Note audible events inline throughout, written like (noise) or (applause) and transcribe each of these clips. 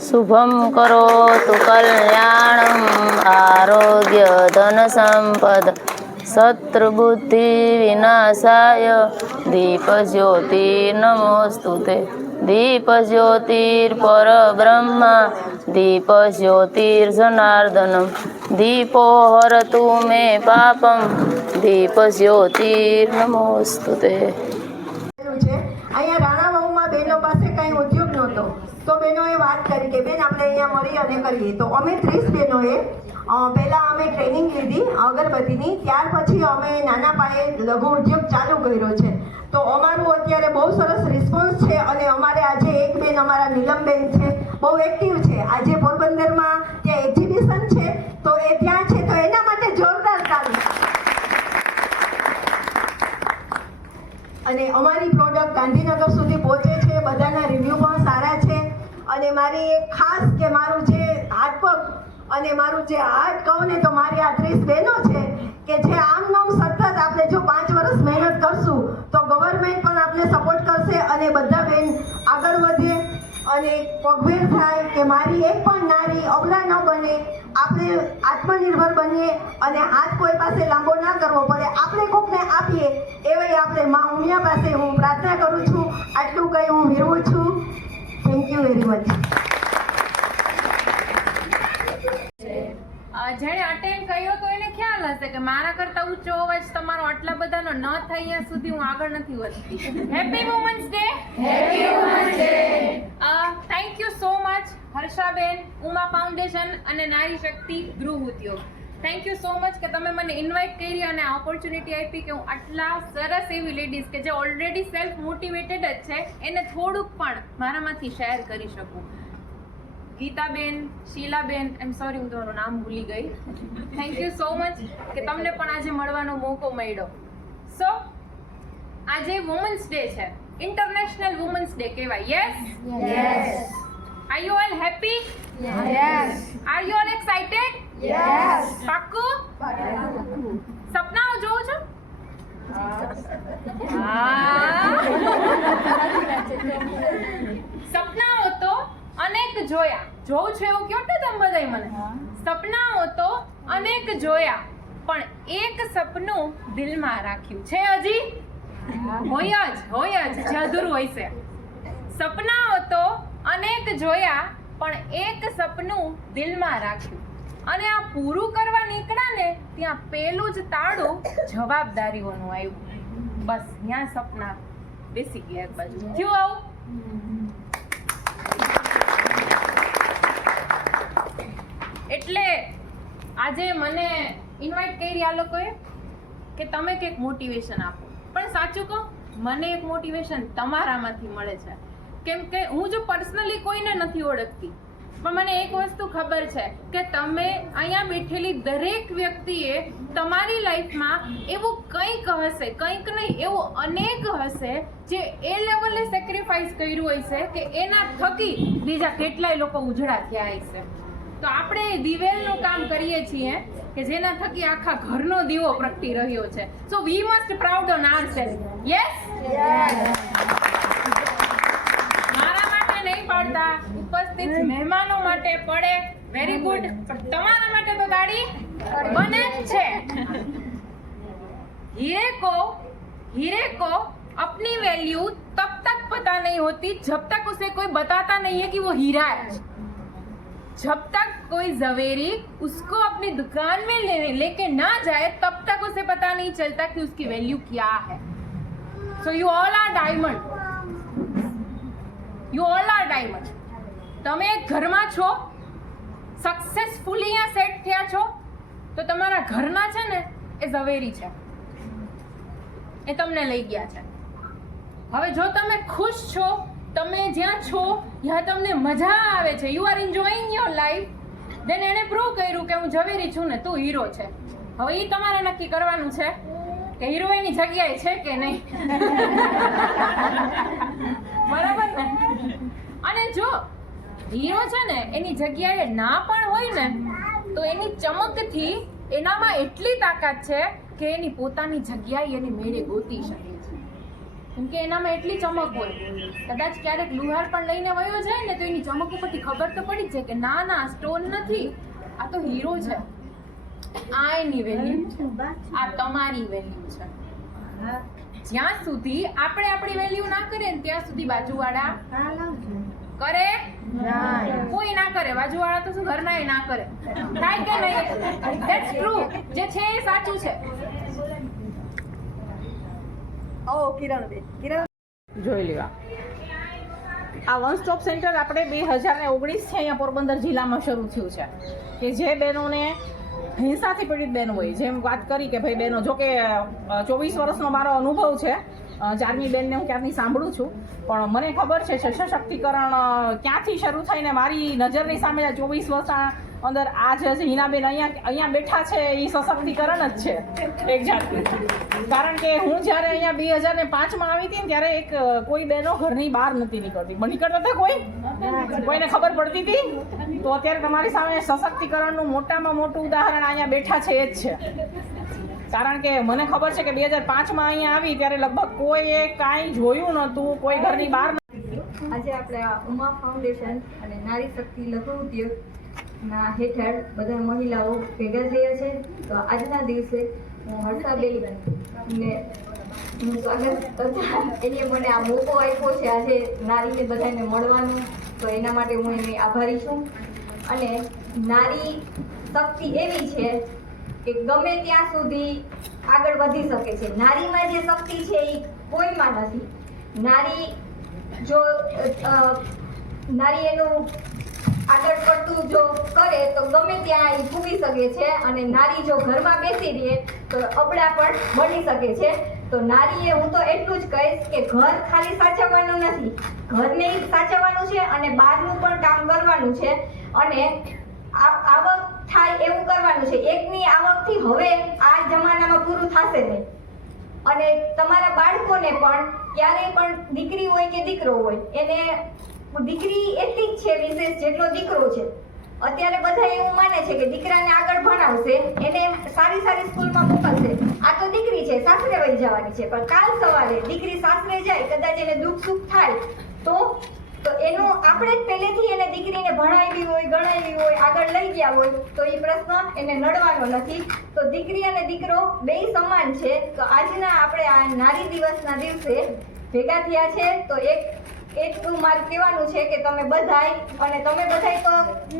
શુભમ કરોતુ કલ્યાણમ, આરોગ્ય, ધન સંપદ શત્રુબુદ્ધિ વિનાશાય, દીપ જ્યોતિ નમોસ્તુ તે. દીપ જ્યોતિર પરબ્રહ્મા, દીપ જ્યોતિર જનાર્દનમ. દીપો હરતુ મે પાપમ, દીપ જ્યોતિર નમોસ્તુ તે. વાત કરી કે, બેન, આપણે અહીંયા મળી અને કરીએ. તો અમે ત્રીસ બહેનોએ પહેલાં અમે ટ્રેનિંગ લીધી અગરબત્તીની. ત્યાર પછી અમે નાના પાયે લઘુ ઉદ્યોગ ચાલુ કર્યો છે. તો અમારું અત્યારે બહુ સરસ રિસ્પોન્સ છે અને અમારે આજે એક બેન અમારા નીલમબેન છે. બહુ એક્ટિવ છે. આજે પોરબંદરમાં ત્યાં એક્ઝિબિશન છે. તો એ ત્યાં છે. તો એના માટે જોરદાર તાળી. અને અમારી પ્રોડક્ટ ગાંધીનગર સુધી અને મારી ખાસ કે મારું જે હાથ પગ અને મારું જે હાર્ટ કહું ને, તો મારી આ ત્રીસ બહેનો છે, કે જે આમ નામ સતત આપણે જો પાંચ વર્ષ મહેનત કરશું, તો ગવર્મેન્ટ પણ આપણે સપોર્ટ કરશે અને બધા બેન આગળ વધે અને પગભેર થાય કે મારી એક પણ નારી અબલા ન બને, આપણે આત્મનિર્ભર બનીએ અને હાથ કોઈ પાસે લાંબો ના કરવો પડે, આપણે કોકને આપીએ એવી આપણે મા ઉમિયા પાસે હું પ્રાર્થના કરું છું, આટલું કંઈ હું વિરવું છું. થેન્ક યુ વેરી મચ જેણે અટેન્ડ કર્યો તો એને ખ્યાલ હશે કે મારા કરતા ઊંચો અવાજ તમારો આટલા બધાનો ન થાય અહીંયા સુધી હું આગળ નથી વધતી. Happy women's day happy women's day thank you so much Harshaben Uma foundation અને નારી શક્તિ ગૃહ ઉદ્યોગ. થેન્ક યુ સો મચ કે તમે મને ઇન્વાઇટ કરી અને આ ઓપોર્ચ્યુનિટી આપી કે હું આટલા સરસ એવી લેડીઝ કે જે ઓલરેડી સેલ્ફ મોટિવેટેડ જ છે એને થોડુંક પણ મારામાંથી શેર કરી શકું. ગીતાબેન શીલાબેન એમ સોરી હું તમારું નામ ભૂલી ગઈ. થેન્ક યુ સો મચ કે તમને પણ આજે મળવાનો મોકો મળ્યો. સો આજે વુમન્સ ડે છે. ઇન્ટરનેશનલ વુમન્સ ડે કહેવાય. Yes yes are you all happy yes are you all excited yes પાક્કું? સપનાઓ જોવો છો. સપનાઓ તો અનેક જોયા. જોઉં છું એવું કયો ને તમે બધાય મને? સપનાઓ તો અનેક જોયા પણ એક સપનું દિલમાં રાખ્યું. છે હજી? હોય જ હોય જ જધુર હોય છે. સપનાઓ તો અનેક જોયા પણ એક સપનું દિલમાં રાખ્યું. અને આ પૂરું કરવા નીકળ્યા ને, ત્યાં પેલું જ તાળું જવાબદારીઓનું આવ્યું. બસ, ત્યાં સપના બેસી ગયા એક બાજુ. થયું આવું? એટલે આજે મને ઇન્વાઇટ કરી આ લોકોએ કે તમે કંઈક મોટિવેશન આપો. પણ સાચું કહો, મને એક મોટિવેશન તમારામાંથી મળે છે. કેમ કે હું જો પર્સનલી કોઈને નથી ઓળખતી પણ મને એક વસ્તુ ખબર છે કે તમે અહીંયા બેઠેલી દરેક વ્યક્તિએ તમારી લાઈફમાં એવું કંઈક હશે કંઈક નહીં એવું અનેક હશે જે એ લેવલે સેક્રિફાઈસ કર્યું હશે કે એના થકી બીજા કેટલાય લોકો ઉજળા થયા હશે તો આપણે દિવેલનું કામ કરીએ છીએ કે જેના થકી આખા ઘરનો દીવો પ્રગટી રહ્યો છે. So we must proud on our self yes મારા માટે નહીં પાડતા. ઉપસ્થિત મહેમાનો માટે પડે વેરી ગુડ પણ તમારા માટે તો ગાડી બને જ છે हीरे को हीरे को अपनी वैल्यू तब तक पता नहीं होती जब तक उसे कोई बताता नहीं है कि वो हीरा है जब तक कोई जवेरी उसको अपनी दुकान में लेने लेके ना जाए तब तक उसे पता नहीं चलता कि उसकी वैल्यू क्या है so you all are diamond you all are diamond તમે ઘરમાં છો સક્સેસફુલી અહીંયા સેટ થયા છો, તો તમારા ઘરના છે ને, એ ઝવેરી છે. એ તમને લઈ ગયા છે. હવે જો તમે ખુશ છો, તમે જ્યાં છો જ્યાં તમને મજા આવે છે. You are enjoying your life then એણે પ્રૂવ કર્યું કે હું ઝવેરી છું ને, તું હીરો છે. હવે એ તમારે નક્કી કરવાનું છે કે હીરો એની જગ્યાએ છે કે નહીં? (laughs) બરાબર ને? અને જો હીરો છે ને, એની જગ્યાએ ના પણ હોય ને, તો એની ચમકથી એનામાં એટલી તાકાત છે કે એની પોતાની જગ્યાએ એની મેળે ગોતી શકે છે. કેમકે એનામાં એટલી ચમક હોય. કદાચ ક્યારેક લુહાર પણ લઈને વયો જાય ને, તો એની ચમક ઉપરથી ખબર તો પડી જ જાય કે ના ના સ્ટોન નથી. આ તો હીરો છે. આ એની વેલ્યુ છે. આ તમારી વેલ્યુ છે. જ્યાં સુધી આપણે આપણી વેલ્યુ ના કરીએ ને, ત્યાં સુધી બાજુવાળા કરે બાજુવાળા તો શું ઘરના એ ના કરે. થાય કે નહીં? ધેટ્સ ટ્રુ જે છે એ સાચું છે. ઓ કિરણબેન. કિરણ જોઈ લેવા આ વન સ્ટોપ સેન્ટર આપણે બે હજાર ને છે અહીંયા પોરબંદર જિલ્લામાં શરૂ થયું છે. કે જે બહેનોને હિંસાથી પીડિત બહેન હોય જેમ વાત કરી કે ભાઈ બહેનો જોકે ચોવીસ વર્ષનો મારો અનુભવ છે ચારમી બેનને હું ક્યાંથી સાંભળું છું પણ મને ખબર છે સશક્તિકરણ ક્યાંથી શરૂ થઈને મારી નજરની સામે આ ચોવીસ વર્ષના અંદર આ જે હિનાબેન અહીંયા અહીંયા બેઠા છે એ સશક્તિકરણ જ છે એક જાતનું. કારણ કે હું જ્યારે અહીંયા બે હજાર ને પાંચમાં આવી હતી ને ત્યારે એક કોઈ બહેનો ઘરની બહાર નથી નીકળતી. નીકળતા હતા કોઈ? કોઈને ખબર પડતી હતી? તો અત્યારે તમારી સામે સશક્તિકરણનું મોટામાં મોટું ઉદાહરણ અહીંયા બેઠા છે એ જ છે. કારણ કે મને ખબર છે કે બે હજાર પાંચમાં અહીંયા આવી ત્યારે લગભગ કોઈએ કાંઈ જોયું નહોતું, કોઈ ઘરની બહાર આજે આપણે ઉમા ફાઉન્ડેશન અને નારી શક્તિ લઘુ ઉદ્યોગ ના હેઠળ બધા મહિલાઓ ભેગા થયા છે. તો આજના દિવસે હું હર્ષાબેન ને હું સ્વાગત કરતા એટલે મને આ મોકો આપ્યો છે આજે નારીને બધાને મળવાનું. તો એના માટે હું એની આભારી છું. અને નારી શક્તિ એવી છે કે ગમે ત્યાં સુધી આગળ વધી શકે છે. નારીમાં જે શક્તિ છે એ કોઈમાં નથી. નારી જો નારી એનું આગળ પડતું જો કરે તો ગમે ત્યાં એ પૂગી શકે છે અને નારી જો ઘરમાં બેસી રહે તો અબળા પણ બની શકે છે. તો નારીએ હું તો એટલું જ કહીશ કે ઘર ખાલી સાચવવાનું નથી. ઘરને સાચવવાનું છે અને બહારનું પણ કામ કરવાનું છે. અને આવક થાય એવું કરવાનું છે. એકની આવકથી હવે આ જમાનામાં પૂરું થશે નહીં. અને તમારા બાળકોને પણ ક્યારેય પણ દીકરી હોય કે દીકરો હોય, એને દીકરી એટલી જ છે વિશેષ જેટલો દીકરો છે. અત્યારે બધા એવું માને છે કે દીકરાને આગળ ભણાવશે, એને સારી સારી સ્કૂલમાં મોકલશે. આ તો દીકરી છે, સાસરે વહી જવાની છે. પણ કાલ સવારે દીકરી સાસરે જાય, કદાચ એને દુઃખ સુખ થાય, તો તો એનું આપણે જ પહેલેથી એને દીકરીને ભણાવી હોય, ગણાવી હોય, આગળ લઈ ગયા હોય, તો એ પ્રશ્ન એને નડવાનો નથી. તો દીકરી અને દીકરો બેય સમાન છે. તો આજના આપણે આ નારી દિવસના દિવસે ભેગા થયા છે. તો એક એટલું મારું કહેવાનું છે કે તમે બધાય, અને તમે બધાય તો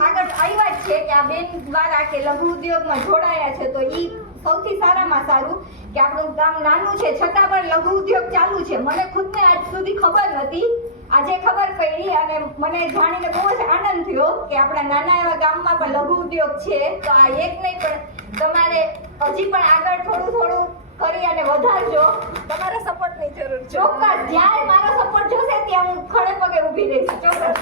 આગળ આવ્યા જ છે કે આ બેન દ્વારા કે લઘુ ઉદ્યોગમાં જોડાયા છે, તો એ સૌથી સારામાં સારું કે આપણું ગામ નાનું છે, છતાં પણ લઘુ ઉદ્યોગ ચાલુ છે. મને ખુદને આજ સુધી ખબર નથી. આજે ખબર પડી અને મને જાણીને બહુ જ આનંદ થયો કે આપણા નાના એવા ગામમાં પણ લઘુ ઉદ્યોગ છે. તો આ એક નહીં પણ તમારે હજી પણ આગળ થોડું થોડું કરી અને વધારજો. તમારા સપોર્ટની જરૂર છે. ચોક્કસ જ્યારે મારો સપોર્ટ જોશે ત્યાં હું ખડે પગે ઊભી રહીશ. ચોક્કસ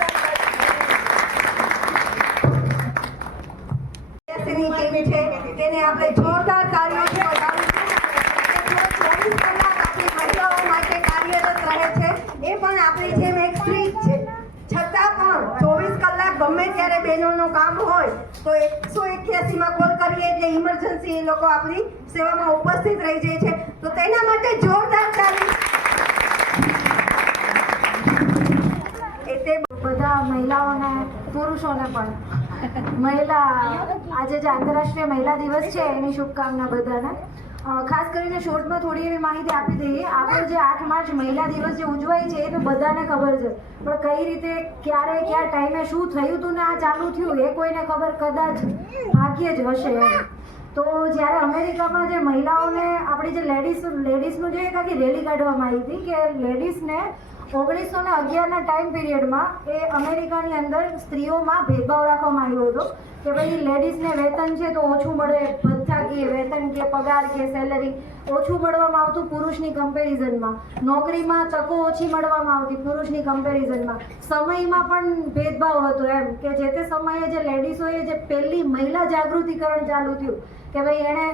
તેને આપણે બહેનોનું કામ હોય, તો એકસો એક્યાસીમાં કોલ કરીએ એટલે ઇમરજન્સી એ લોકો આપણી સેવામાં ઉપસ્થિત રહી જાય છે. તો તેના માટે જોરદાર તાલીમ. એટલે બધા મહિલાઓને, પુરુષોને પણ. મહિલા, આજે જે આંતરરાષ્ટ્રીય મહિલા દિવસ છે, એની શુભકામના બધાને. ખાસ કરીને શોર્ટમાં થોડી એવી માહિતી આપી દઈએ. આપણો જે આઠ માર્ચ મહિલા દિવસ જે ઉજવાય છે એ તો બધાને ખબર છે. પણ કઈ રીતે, ક્યારે, કયા ટાઈમે શું થયું હતું ને આ ચાલુ થયું, એ કોઈને ખબર કદાચ ભાગ્યે જ હશે તો જ્યારે અમેરિકામાં જે મહિલાઓને, આપણી જે લેડીઝ, લેડીઝનું જે એક આખી રેલી કાઢવામાં આવી હતી કે લેડીઝને ઓગણીસો ને અગિયારના ટાઈમ પીરિયડમાં એ અમેરિકાની અંદર સ્ત્રીઓમાં ભેદભાવ રાખવામાં આવ્યો હતો કે ભાઈ લેડીઝને વેતન છે તો ઓછું મળે, ભથ્થા કે વેતન કે પગાર કે સેલરી ઓછું મળવામાં આવતું પુરુષની કમ્પેરિઝનમાં નોકરીમાં તકો ઓછી મળવામાં આવતી પુરુષની કમ્પેરિઝનમાં સમયમાં પણ ભેદભાવ હતો એમ કે જે તે સમયે જે લેડીઝોએ જે પહેલી મહિલા જાગૃતિકરણ ચાલુ થયું કે ભાઈ એણે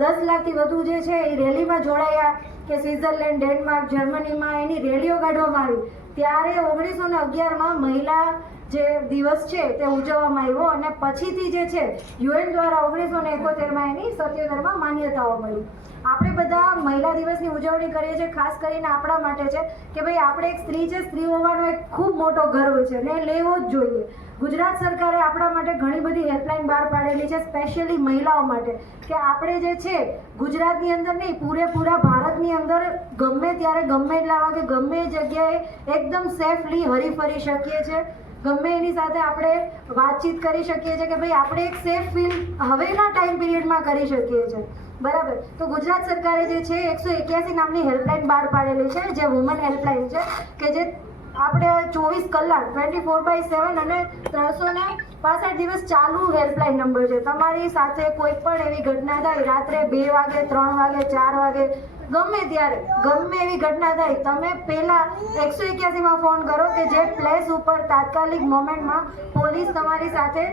દસ લાખથી વધુ જે છે એ રેલીમાં જોડાયા કે સ્વિટ્ઝરલેન્ડ, ડેનમાર્ક, જર્મનીમાં એની રેલીઓ કાઢવામાં આવી. ત્યારે ઓગણીસો ને અગિયારમાં મહિલા જે દિવસ છે તે ઉજવવામાં આવ્યો અને પછીથી જે છે, યુએન દ્વારા ઓગણીસો ને એકોતેરમાં એની સત્યોતેરમાં માન્યતાઓ મળી. આપણે બધા મહિલા દિવસની ઉજવણી કરીએ છીએ, ખાસ કરીને આપણા માટે છે કે ભાઈ આપણે એક સ્ત્રી છે, સ્ત્રી હોવાનો એક ખૂબ મોટો ગર્વ છે ને લેવો જ જોઈએ. ગુજરાત સરકારે આપણા માટે ઘણી બધી હેલ્પલાઇન બહાર પાડેલી છે, સ્પેશિયલી મહિલાઓ માટે. કે આપણે જે છે, ગુજરાતની અંદર નહીં, પૂરેપૂરા ભારતની અંદર ગમે ત્યારે ગમે એટલા વાગે ગમે જગ્યાએ એકદમ સેફલી હરીફરી શકીએ છીએ. ગમે એની સાથે આપણે વાતચીત કરી શકીએ છીએ કે ભાઈ, આપણે એક સેફ ફીલ હવેના ટાઈમ પિરિયડમાં કરી શકીએ છીએ. બરાબર? તો ગુજરાત સરકારે જે છે, એકસો એક્યાસી નામની હેલ્પલાઇન બહાર પાડેલી છે, જે વુમન હેલ્પલાઇન છે, કે જે આપણે ચોવીસ કલાક ટ્વેન્ટી ફોર બાય સેવન અને ત્રણસો ને પાસઠ દિવસ ચાલુ હેલ્પલાઇન નંબર છે. તમારી સાથે કોઈ પણ એવી ઘટના થાય, રાત્રે બે વાગે, ત્રણ વાગે, ચાર વાગે ગમે ત્યારે, ગમે એવી ઘટના થાય, તમે પહેલા એકસો એક્યાસીમાં ફોન કરો કે જે પ્લેસ ઉપર તાત્કાલિક મોમેન્ટમાં પોલીસ તમારી સાથે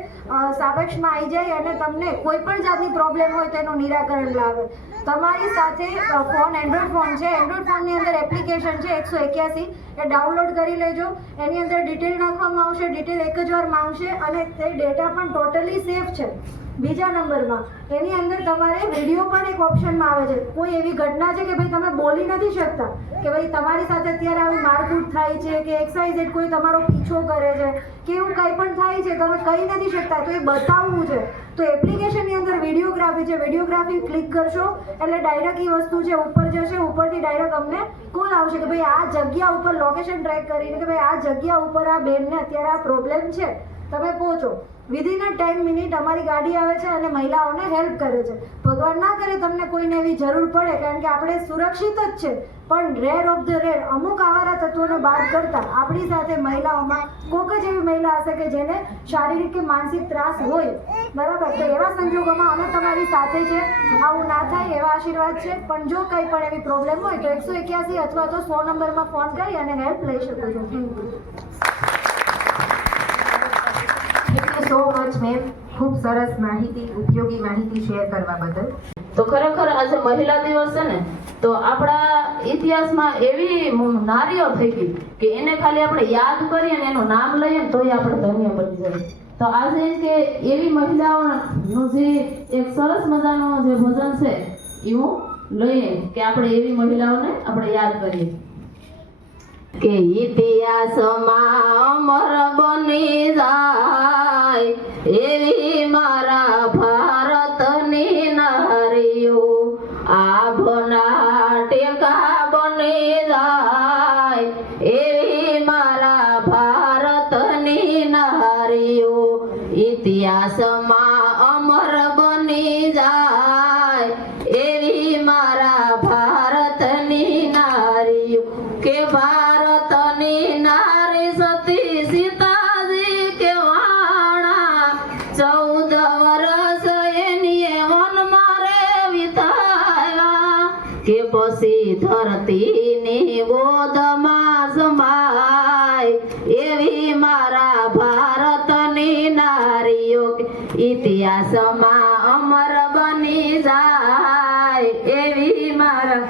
સાપેક્ષમાં આવી જાય અને તમને કોઈ પણ જાતની પ્રોબ્લેમ હોય તેનું નિરાકરણ લાવે. તમારી સાથે ફોન એન્ડ્રોઈડ ફોન છે એન્ડ્રોઈડ ફોનની અંદર એપ્લિકેશન છે એકસો એક્યાસી, એ ડાઉનલોડ કરી લેજો. એની અંદર ડિટેલ નાખવામાં આવશે ડિટેલ એક જ વાર માંગશે અને તે ડેટા પણ ટોટલી સેફ છે. બીજા નંબરમાં. એની અંદર તમારે વીડિયો પણ એક ઓપ્શનમાં આવે છે. કોઈ એવી ઘટના છે કે ભાઈ તમે બોલી નથી શકતા? કે ભાઈ તમારી સાથે અત્યારે આવી મારકૂટ થાય છે કે એક્સાઇઝેડ કોઈ તમારો પીછો કરે છે? કે એવું કંઈ પણ થાય છે? તમે કહી નથી શકતા. તો એ બતાવવું છે. તો એપ્લિકેશનની અંદર વિડીયોગ્રાફી છે. વિડીયોગ્રાફી ક્લિક કરશો એટલે ડાયરેક્ટ એ વસ્તુ છે ઉપર જશે, ઉપરથી ડાયરેક્ટ અમને કોલ આવશે કે ભાઈ આ જગ્યા ઉપર લોકેશન ટ્રેક કરીને કે ભાઈ આ જગ્યા ઉપર આ બેનને અત્યારે આ પ્રોબ્લેમ છે. તમે પહોંચો. વિધિન અ ટેન મિનિટ અમારી ગાડી આવે છે અને મહિલાઓને હેલ્પ કરે છે. ભગવાન ના કરે તમને કોઈને એવી જરૂર પડે, કારણ કે આપણે સુરક્ષિત જ છે. પણ રેર ઓફ ધ રેર અમુક આવારા તત્વોને બાદ કરતા આપણી સાથે મહિલાઓમાં કોક જ એવી મહિલા હશે કે જેને શારીરિક કે માનસિક ત્રાસ હોય. બરાબર? તો એવા સંજોગોમાં અમે તમારી સાથે છે. આવું ના થાય એવા આશીર્વાદ છે. પણ જો કંઈ પણ એવી પ્રોબ્લેમ હોય તો એકસો એક્યાસી અથવા તો સો નંબરમાં ફોન કરી અને હેલ્પ લઈ શકો છો. Thank you so much ma'am ખૂબ સરસ માહિતી, ઉપયોગી માહિતી શેર કરવા બદલ. તો ખરેખર આજે મહિલા દિવસ છે ને, તો આપણા ઇતિહાસમાં એવી નારીઓ થઈ ગઈ કે એને ખાલી આપણે યાદ કરીએ ને એનું નામ લઈએ ને તોય આપણે ધન્ય બની જાય તો આજે કે એવી મહિલાઓનું જે એક સરસ મજાનું જે ભજન છે, એવું લઈએ કે આપણે એવી મહિલાઓને આપણે યાદ કરીએ. કે ઇતિહાસમાં અમર બની જાય એવી મારા ભારતની નારીઓ. આભના ટેકા બની કે ધરતી ની ગોદમાં સમાય. એવી મારા ભારતની નારીઓ ઇતિહાસમાં અમર બની જાય. એવી મારા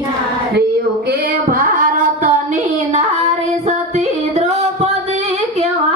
નારીઓ કે ભારતની નારી સતી દ્રૌપદી કેવાણા